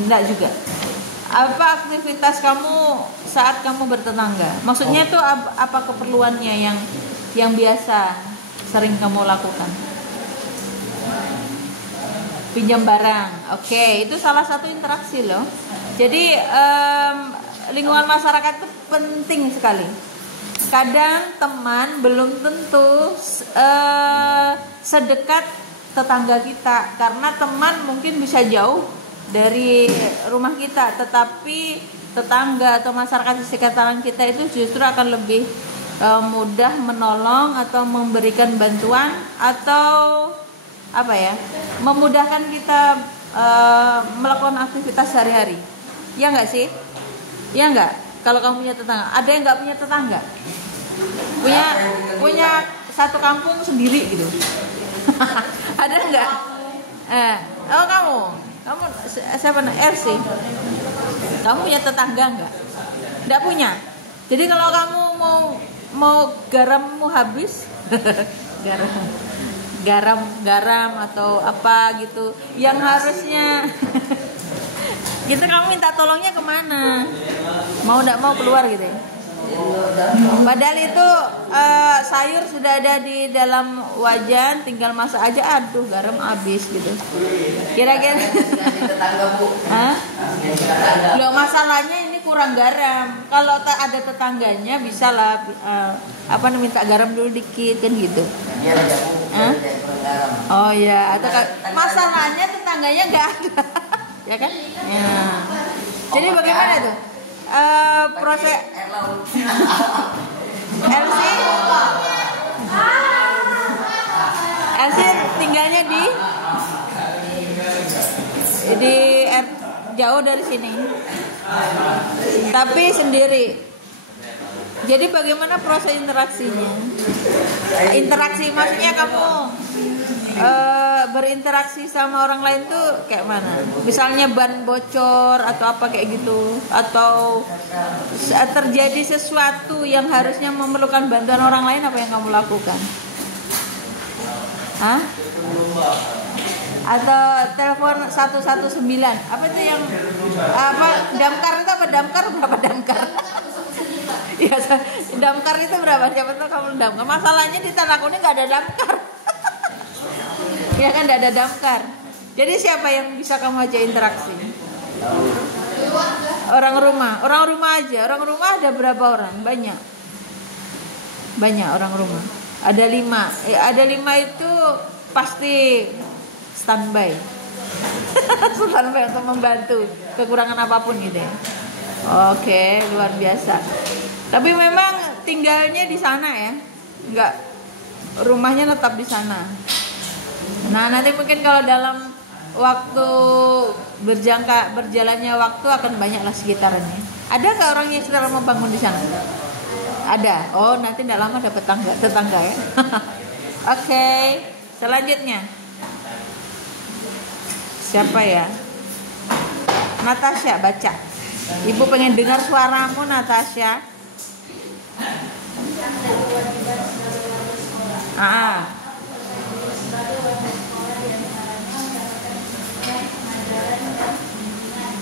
Enggak juga. Apa aktivitas kamu saat kamu bertetangga? Maksudnya itu apa keperluannya yang biasa sering kamu lakukan? Pinjam barang. Oke, itu salah satu interaksi loh. Jadi lingkungan masyarakat itu penting sekali. Kadang teman belum tentu sedekat tetangga kita, karena teman mungkin bisa jauh dari rumah kita, tetapi tetangga atau masyarakat di sekitaran kita itu justru akan lebih mudah menolong atau memberikan bantuan atau apa ya, memudahkan kita melakukan aktivitas sehari-hari. Ya nggak sih? Ya nggak? Kalau kamu punya tetangga, ada yang nggak punya tetangga? Punya satu kampung sendiri gitu. Ada nggak? Oh kamu siapa? RC. Kamu punya tetangga nggak? Nggak punya. Jadi kalau kamu mau garammu habis, garam atau apa gitu, yang harusnya gitu kamu minta tolongnya kemana? Mau nggak mau keluar gitu ya? Padahal itu sayur sudah ada di dalam wajan, tinggal masak aja, aduh garam habis gitu. Kira-kira loh, masalahnya ini kurang garam. Kalau ada tetangganya bisa lah minta garam dulu dikit kan gitu. Oh ya, atau masalahnya tetangganya nggak ada. Ya kan? Ya. Jadi bagaimana tuh? Proses LC tinggalnya di jauh dari sini, tapi sendiri. Jadi bagaimana proses interaksinya? Interaksi maksudnya kamu berinteraksi sama orang lain tuh kayak mana? Misalnya ban bocor atau apa kayak gitu, atau terjadi sesuatu yang harusnya memerlukan bantuan orang lain, apa yang kamu lakukan? Hah? Atau telepon 119, apa itu yang damkar itu apa, berapa damkar? Ya, damkar itu berapa? Siapa tahu kamu damkar. Masalahnya di Tanah Kuning nggak ada damkar. Ya kan, nggak ada damkar. Jadi siapa yang bisa kamu ajak interaksi? Orang rumah aja. Orang rumah ada berapa orang? Banyak orang rumah. Ada 5. Ada 5 itu pasti standby. Standby untuk membantu kekurangan apapun gitu ya. Oke, luar biasa. Tapi memang tinggalnya di sana ya, enggak, rumahnya tetap di sana. Nah, nanti mungkin kalau dalam waktu berjalannya waktu akan banyaklah sekitarnya. Ada nggak orang yang sedang membangun di sana? Ada. Oh, nanti tidak lama dapat tetangga ya. Oke, selanjutnya siapa ya? Natasha, baca. Ibu pengen dengar suaramu, Natasha.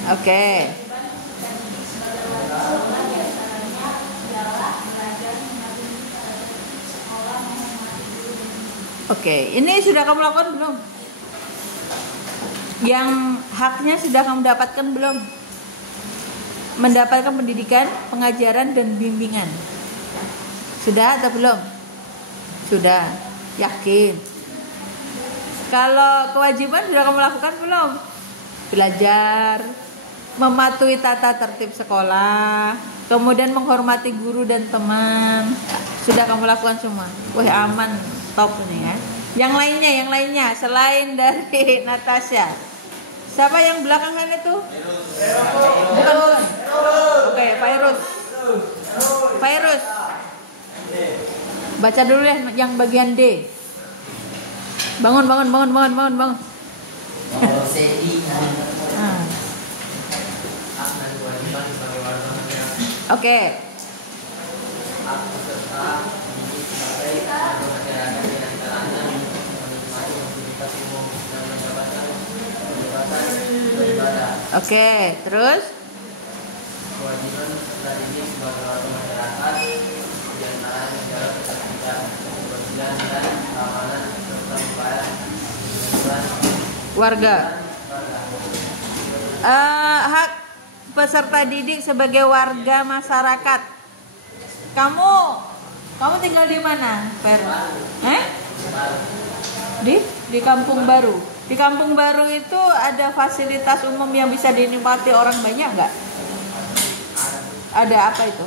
Oke. Oke, ini sudah kamu lakukan belum? Yang haknya sudah kamu dapatkan belum? Mendapatkan pendidikan, pengajaran, dan bimbingan. Sudah atau belum? Sudah, yakin. Kalau kewajiban sudah kamu lakukan belum? Belajar, mematuhi tata tertib sekolah, kemudian menghormati guru dan teman. Sudah kamu lakukan semua. Wah, aman, top nih ya. Yang lainnya selain dari Natasha. Siapa yang belakangan itu? Bukan. Oke, Fairuz. Baca dulu ya yang bagian D. Bangun. Oke. Oke, terus Kewajiban peserta didik sebagai warga masyarakat di antaranya menjaga ketertiban, kebersihan dan keamanan serta upaya warga. Hak peserta didik sebagai warga masyarakat. Kamu tinggal di mana, Per? Di Kampung Baru. Di Kampung Baru itu ada fasilitas umum yang bisa dinikmati orang banyak nggak? Ada apa itu?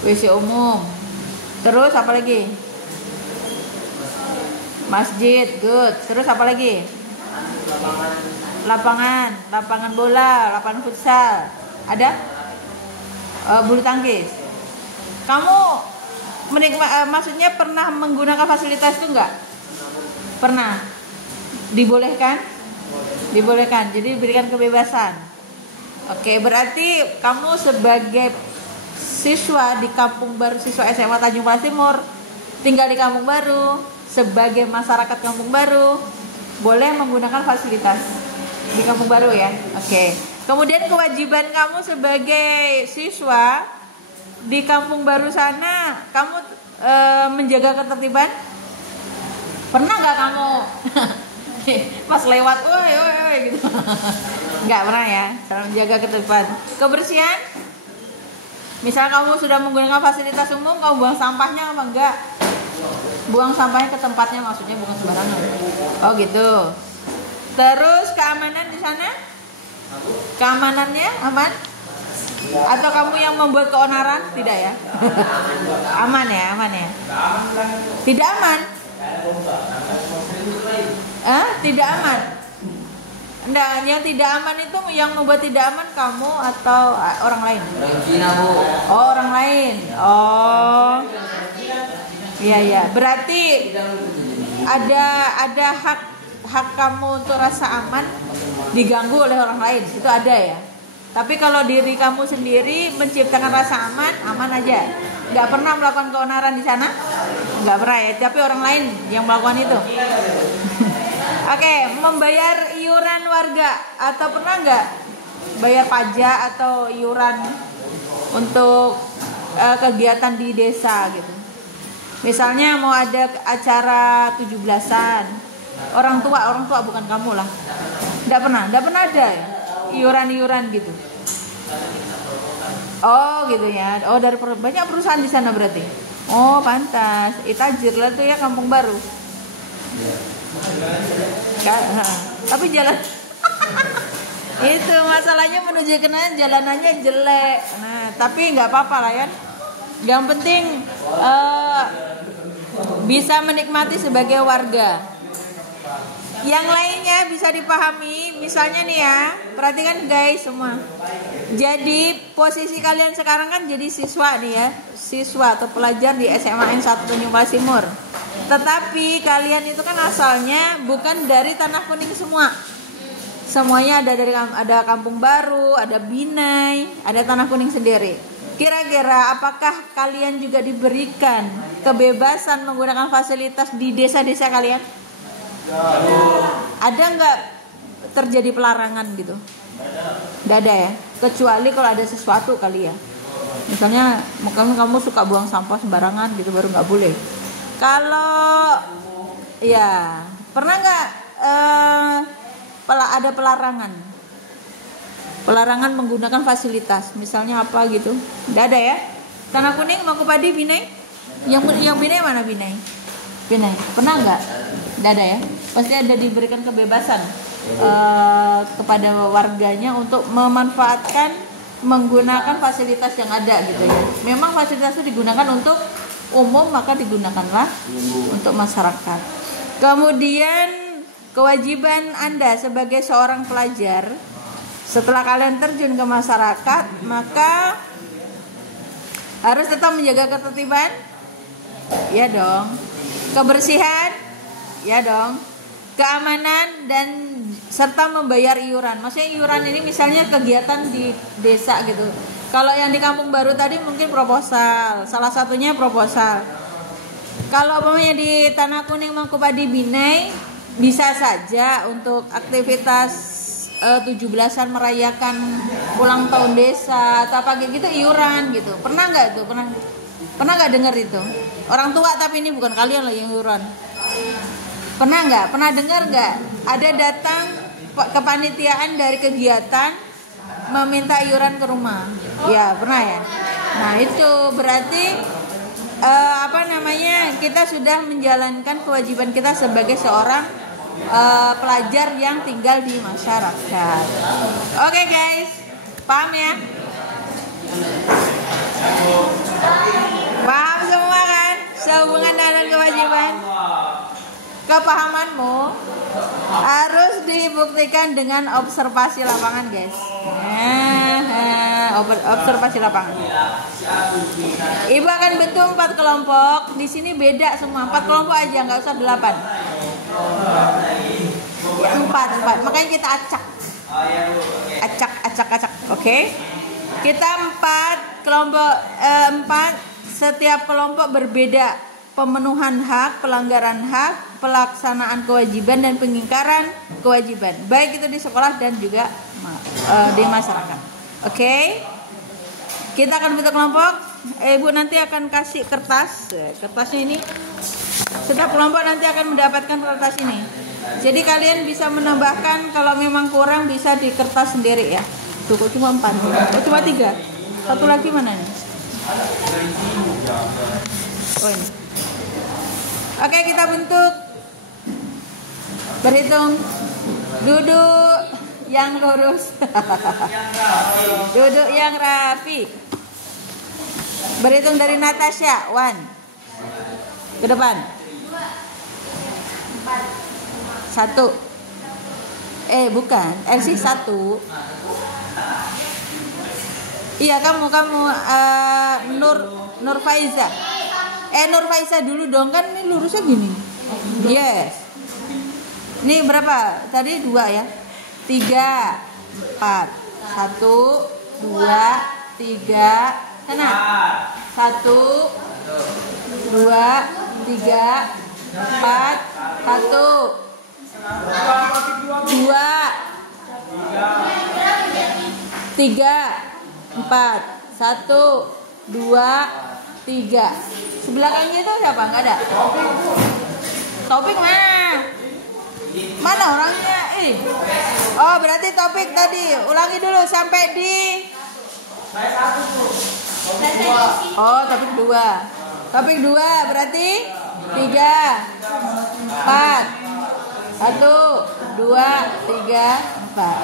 WC umum. Terus apa lagi? Masjid, good. Terus apa lagi? Lapangan bola, lapangan futsal. Ada? Bulu tangkis. Kamu maksudnya pernah menggunakan fasilitas itu enggak? Pernah. Dibolehkan? Dibolehkan. Jadi diberikan kebebasan. Oke, berarti kamu sebagai siswa di Kampung Baru, siswa SMA Tanjung Palas Timur, tinggal di Kampung Baru, sebagai masyarakat Kampung Baru, boleh menggunakan fasilitas di Kampung Baru ya. Oke. Kemudian kewajiban kamu sebagai siswa di Kampung Baru sana, kamu menjaga ketertiban? Pernah nggak kamu pas lewat, woi gitu? Nggak pernah ya. Cara menjaga ketertiban. Kebersihan? Misal kamu sudah menggunakan fasilitas umum, kamu buang sampahnya apa enggak? Buang sampahnya ke tempatnya, maksudnya bukan sembarangan. Oh gitu. Terus keamanan di sana? Keamanannya aman? Atau kamu yang membuat keonaran? Tidak ya? Aman ya, aman ya. Tidak aman? Tidak aman. Enggak, yang tidak aman itu yang membuat tidak aman kamu atau orang lain? Orang Cina, Bu. Oh, orang lain. Oh. Iya. Berarti ada hak kamu untuk rasa aman diganggu oleh orang lain. Itu ada ya. Tapi kalau diri kamu sendiri menciptakan rasa aman aja. Nggak pernah melakukan keonaran di sana? Nggak pernah ya. Tapi orang lain yang melakukan itu. Oke, membayar iuran warga atau pernah nggak bayar pajak atau iuran untuk kegiatan di desa gitu? Misalnya mau ada acara 17-an, orang tua bukan kamu lah. Nggak pernah ada ya? Iuran gitu. Oh gitu ya. Oh dari banyak perusahaan di sana berarti. Oh pantas. Tajir lah tuh ya Kampung Baru. Tapi jalan itu masalahnya menuju ke sana jalanannya jelek. Nah tapi nggak apa-apa lah ya. Yang penting bisa menikmati sebagai warga. Yang lainnya bisa dipahami, misalnya nih ya, perhatikan guys semua. Jadi posisi kalian sekarang kan jadi siswa nih ya, siswa atau pelajar di SMA N 1 Tanjung Palas Timur. Tetapi kalian itu kan asalnya bukan dari Tanah Kuning semua. Semuanya ada Kampung Baru, ada Binai, ada Tanah Kuning sendiri. Kira-kira apakah kalian juga diberikan kebebasan menggunakan fasilitas di desa-desa kalian? Ada nggak terjadi pelarangan gitu? Nggak ada ya, kecuali kalau ada sesuatu kali ya. Misalnya kamu suka buang sampah sembarangan gitu, baru nggak boleh. Kalau ya pernah nggak ada pelarangan menggunakan fasilitas, misalnya apa gitu? Nggak ada ya. Tanah Kuning, Mangkupadi, Binai, yang Binai mana Binai? Pernah nggak? Nggak ada ya. Pasti ada diberikan kebebasan kepada warganya untuk memanfaatkan menggunakan fasilitas yang ada gitu ya. Memang fasilitas itu digunakan untuk umum, maka digunakanlah untuk masyarakat. Kemudian kewajiban Anda sebagai seorang pelajar, setelah kalian terjun ke masyarakat, maka harus tetap menjaga ketertiban. Ya dong. Kebersihan. Ya dong. Keamanan dan serta membayar iuran. Maksudnya iuran ini misalnya kegiatan di desa gitu. Kalau yang di Kampung Baru tadi mungkin proposal, salah satunya proposal. Kalau umpamanya di Tanah Kuning, Mangkupadi, Binai bisa saja untuk aktivitas 17-an merayakan ulang tahun desa atau apa gitu iuran gitu. Pernah nggak itu? Pernah nggak dengar itu? Orang tua tapi ini bukan kalian loh yang iuran. Pernah nggak? Pernah dengar nggak? Ada datang kepanitiaan dari kegiatan meminta iuran ke rumah. Ya pernah ya. Nah itu berarti kita sudah menjalankan kewajiban kita sebagai seorang pelajar yang tinggal di masyarakat. Oke guys, paham ya? Paham semua kan? Sehubungan dengan kewajiban. Kepahamanmu harus dibuktikan dengan observasi lapangan guys. Observasi lapangan. Ibu akan bentuk 4 kelompok. Di sini beda semua. 4 kelompok aja, nggak usah 8. 4. Makanya kita acak. Acak. Oke. Kita 4 kelompok 4. Setiap kelompok berbeda. Pemenuhan hak, pelanggaran hak, pelaksanaan kewajiban dan pengingkaran kewajiban. Baik itu di sekolah dan juga di masyarakat. Oke. Kita akan bentuk kelompok. Ibu nanti akan kasih kertas. Kertasnya ini. Setiap kelompok nanti akan mendapatkan kertas ini. Jadi kalian bisa menambahkan kalau memang kurang bisa di kertas sendiri ya. Tuh kok cuma 4. Oh cuma 3. Satu lagi mana nih? Oh ini. Oke, kita bentuk. Berhitung. Duduk yang lurus. Duduk yang rapi. Berhitung dari Natasha. 1. Ke depan. 1. Bukan. Elsie 1. Iya, kamu Nur Faiza. Nur Faiza dulu dong, kan ini lurusnya gini. Yes. Ini berapa? Tadi 2 ya. 3, 4. 1, 2, 3. Sana. 1, 2, 3, 4. 1, 2, 3, 4. 1, 2, 3. Sebelah kanannya itu siapa? Enggak ada. Topik mana? Mana orangnya? Oh, berarti Topik tadi. Ulangi dulu sampai di. Oh, Topik 2. Topik 2 berarti 3, 4. 1, 2, 3, 4.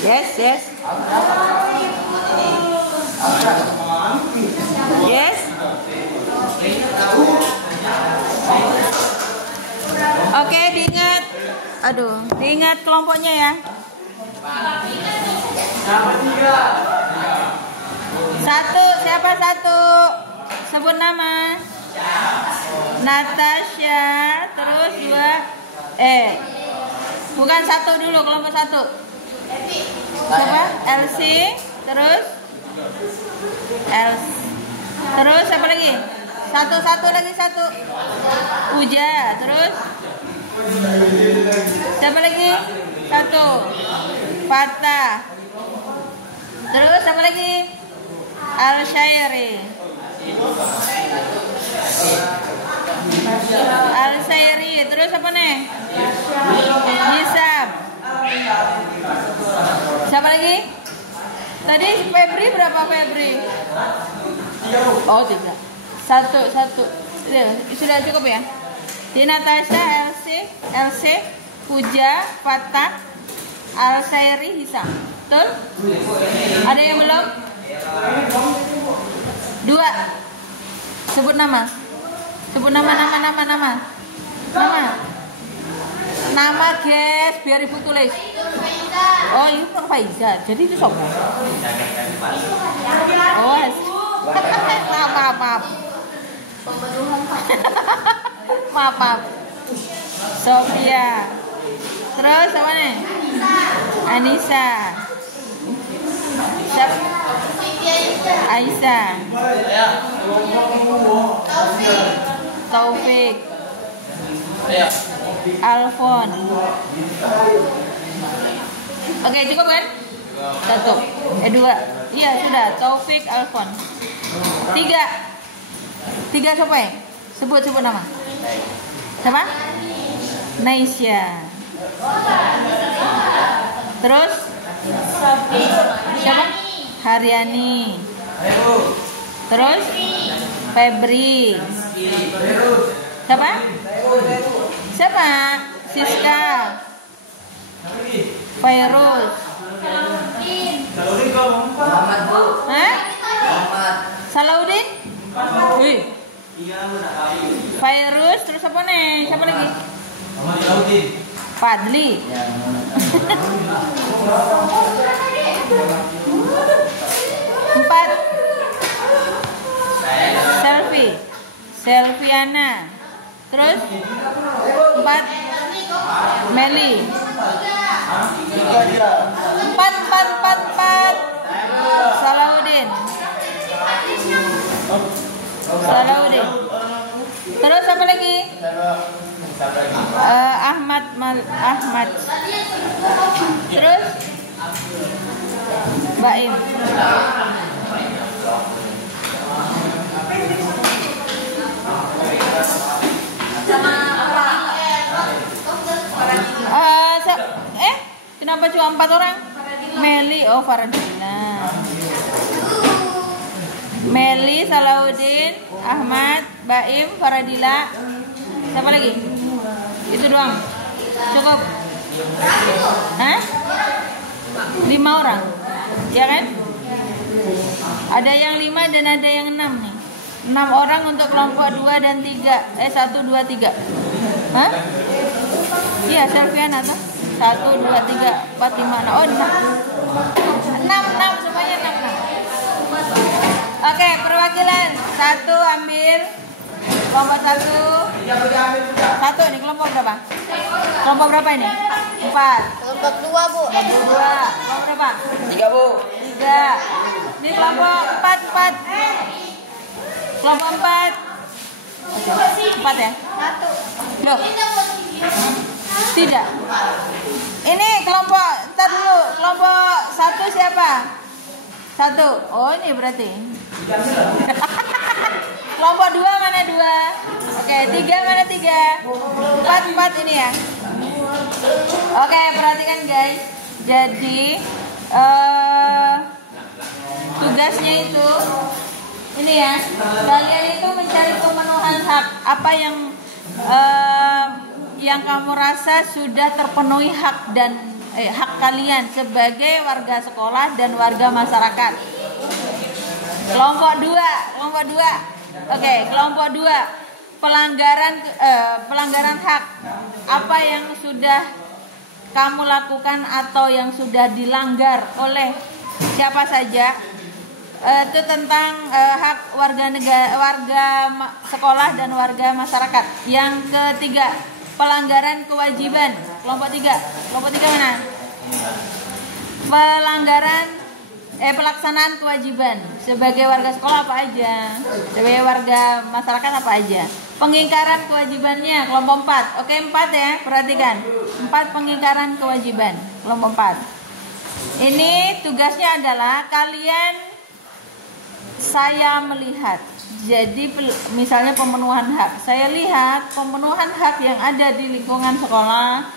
Yes. Yes. Oke, diingat kelompoknya ya. 1, siapa 1? Sebut nama. Natasha, terus 2. Bukan 1 dulu, kelompok 1. Siapa? Elsie, terus terus siapa lagi? Satu lagi. Puja, terus siapa lagi? 1. Fatah, terus siapa lagi? Al-Syairi, terus apa nih? Yisam. Siapa lagi? Tadi Febri berapa Febri? Oh 3. 1. Sudah cukup ya? Di Natasha, Elsie, Puja, Fatah, Al-Syairi, Hisam. Betul? Ada yang belum? 2. Sebut nama. Nama guys, biar ibu tulis. Oh, ini Nur Faiza. Jadi itu siapa? Oh, maaf. Maaf. Sofia. Terus apa nih? Anissa. Aisyah. Taufik. Alfon. Oke, cukup kan? 1. 2. Iya, sudah. Taufik Alfon. 3. 3 siapa ya? Sebut nama. Siapa? Naisya. Terus? Siapa? Haryani. Terus? Febri. Siapa? Siapa? Siska. Fairuz. Muhammad, Bu. Hah? Muhammad. Salahuddin? Wih. Fairuz, terus apa nih? Siapa lagi? Fadli. Empat. Selviana. Terus? 4. Meli. 4. Salahuddin. Terus apa lagi? Ahmad. Terus Baim. Kenapa cuma 4 orang? Meli, Faradila. Meli, Salahuddin, Ahmad, Baim, Faradila. Siapa lagi? Itu doang. Cukup. Hah? 5 orang. Ya kan? Ada yang 5 dan ada yang 6 nih. 6 orang untuk kelompok 2 dan 3. 1, 2, 3. Hah? Iya, Selviana tuh. 1, 2, 3, 4, 5, 6. Oh, 6 semuanya 6. Oke, perwakilan 1 ambil kelompok 1. 1 ini kelompok berapa? Kelompok berapa ini? 4. Kelompok 2, Bu. Kelompok 2. Kelompok berapa? 3, Bu. 3. Ini kelompok 4. Kelompok 4. 4 ya? 1. Loh. Tidak. Ini kelompok, ntar dulu. Kelompok 1 siapa? 1. Oh, ini berarti. Kelompok 2 mana 2? Oke, 3 mana 3? 4 ini ya. Oke, perhatikan guys. Jadi tugasnya itu ini ya. Kalian itu mencari pemenuhan hak. Apa yang kamu rasa sudah terpenuhi hak dan hak kalian sebagai warga sekolah dan warga masyarakat. Kelompok 2. Oke, kelompok 2. Pelanggaran hak. Apa yang sudah kamu lakukan atau yang sudah dilanggar oleh siapa saja? Itu tentang hak warga sekolah dan warga masyarakat. Yang ketiga, pelanggaran kewajiban. Kelompok 3 mana? Pelaksanaan kewajiban sebagai warga sekolah apa aja, sebagai warga masyarakat apa aja. Pengingkaran kewajibannya kelompok 4. Oke, 4 ya, perhatikan. 4 pengingkaran kewajiban kelompok 4. Ini tugasnya adalah saya melihat. Jadi misalnya pemenuhan hak. Saya lihat pemenuhan hak yang ada di lingkungan sekolah.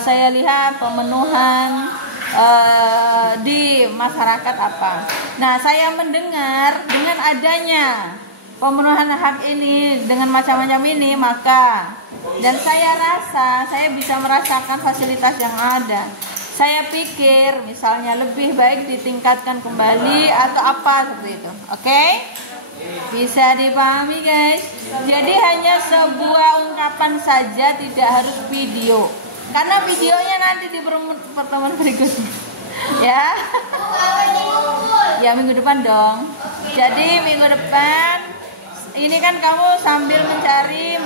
Saya lihat pemenuhan di masyarakat apa. Nah, saya mendengar dengan adanya pemenuhan hak ini dengan macam-macam ini, maka dan saya rasa saya bisa merasakan fasilitas yang ada. Saya pikir misalnya lebih baik ditingkatkan kembali atau apa seperti itu. Oke? Bisa dipahami guys. Jadi hanya sebuah ungkapan saja, tidak harus video. Karena videonya nanti di pertemuan berikutnya. Ya. Ya, minggu depan dong. Jadi minggu depan ini kan kamu sambil mencari.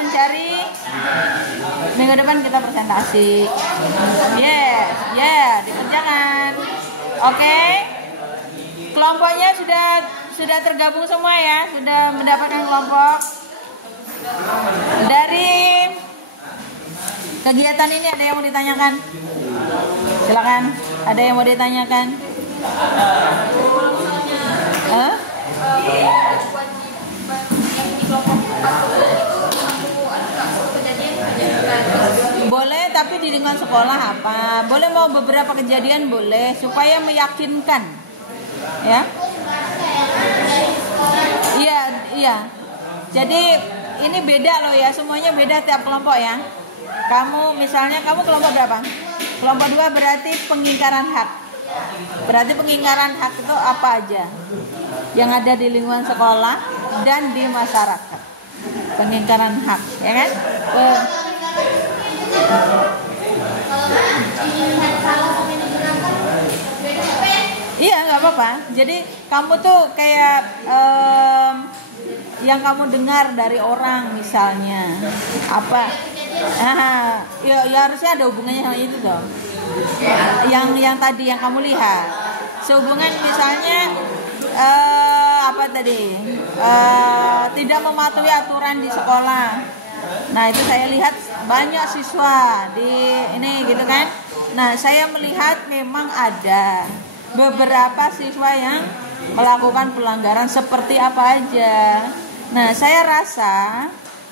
Minggu depan kita presentasi. Dikerjakan. Oke. Kelompoknya sudah tergabung semua ya, sudah mendapatkan kelompok. Dari kegiatan ini ada yang mau ditanyakan? Silakan. Ada yang mau ditanyakan? Hah? Boleh, tapi di lingkungan sekolah apa? Boleh mau beberapa kejadian boleh, supaya meyakinkan, ya. Iya, iya. Jadi ini beda loh ya, semuanya beda tiap kelompok ya. Kamu misalnya kamu kelompok berapa? Kelompok 2 berarti pengingkaran hak. Berarti pengingkaran hak itu apa aja yang ada di lingkungan sekolah dan di masyarakat. Pengingkaran hak, ya kan? Iya, nggak apa-apa. Jadi kamu tuh kayak yang kamu dengar dari orang misalnya apa? Ya harusnya ada hubungannya sama itu dong. Yang tadi yang kamu lihat, sehubungan misalnya apa tadi? Tidak mematuhi aturan di sekolah. Nah itu saya lihat banyak siswa di ini gitu kan. Nah saya melihat memang ada beberapa siswa yang melakukan pelanggaran seperti apa aja. Nah saya rasa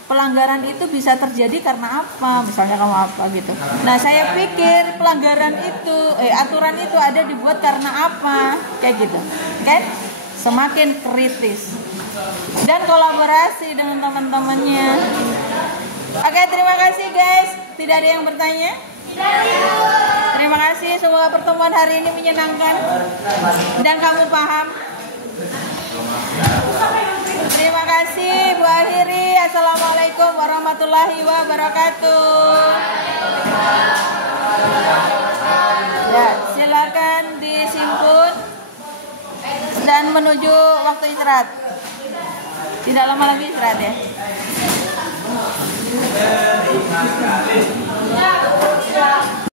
pelanggaran itu bisa terjadi karena apa? Misalnya kamu apa gitu. Nah saya pikir pelanggaran itu, aturan itu ada dibuat karena apa? Kayak gitu, kan? Semakin kritis dan kolaborasi dengan teman-temannya. Oke, terima kasih guys. Tidak ada yang bertanya? Terima kasih. Semoga pertemuan hari ini menyenangkan dan kamu paham. Terima kasih Bu Akhiri. Assalamualaikum warahmatullahi wabarakatuh. Ya, silakan disimpul dan menuju waktu istirahat. Tidak lama lagi istirahat ya.